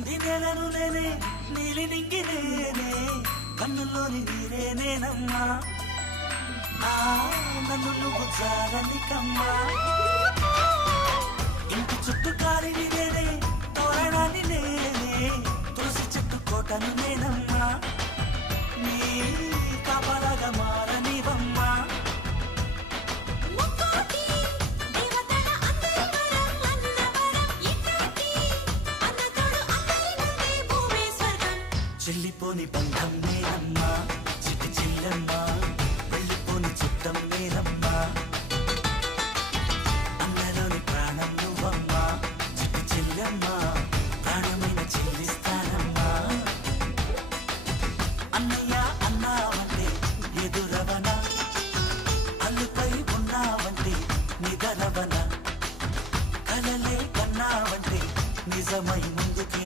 నిండి నేలను నేనే నీలి నింగి నేనే కన్నుల్లోని నీరే నేనమ్మా నన్ను నువ్వు జాలని కమ్మా ఇంటి చుట్టూ కాలిని నేనే తోరణాన్ని నేనే తులసి చెట్టు కోటను నేనమ్మా నీ కాపలాగా మారనివమ్మా చెల్లిపోని బంధం నేనమ్మా చిట్టి చెల్లెమ్మా వెళ్ళిపోని చిత్తం నేనమ్మా అన్నలోని ప్రాణం నువ్వమ్మా చిట్టి చెల్లెమ్మా ప్రాణమైన చెల్లిస్తానమ్మా అన్నయ్య అన్నావంటే ఎదురవన అల్లుపై ఉన్నావంటే నిదరవన కలలే కన్నావంటే నిజమైన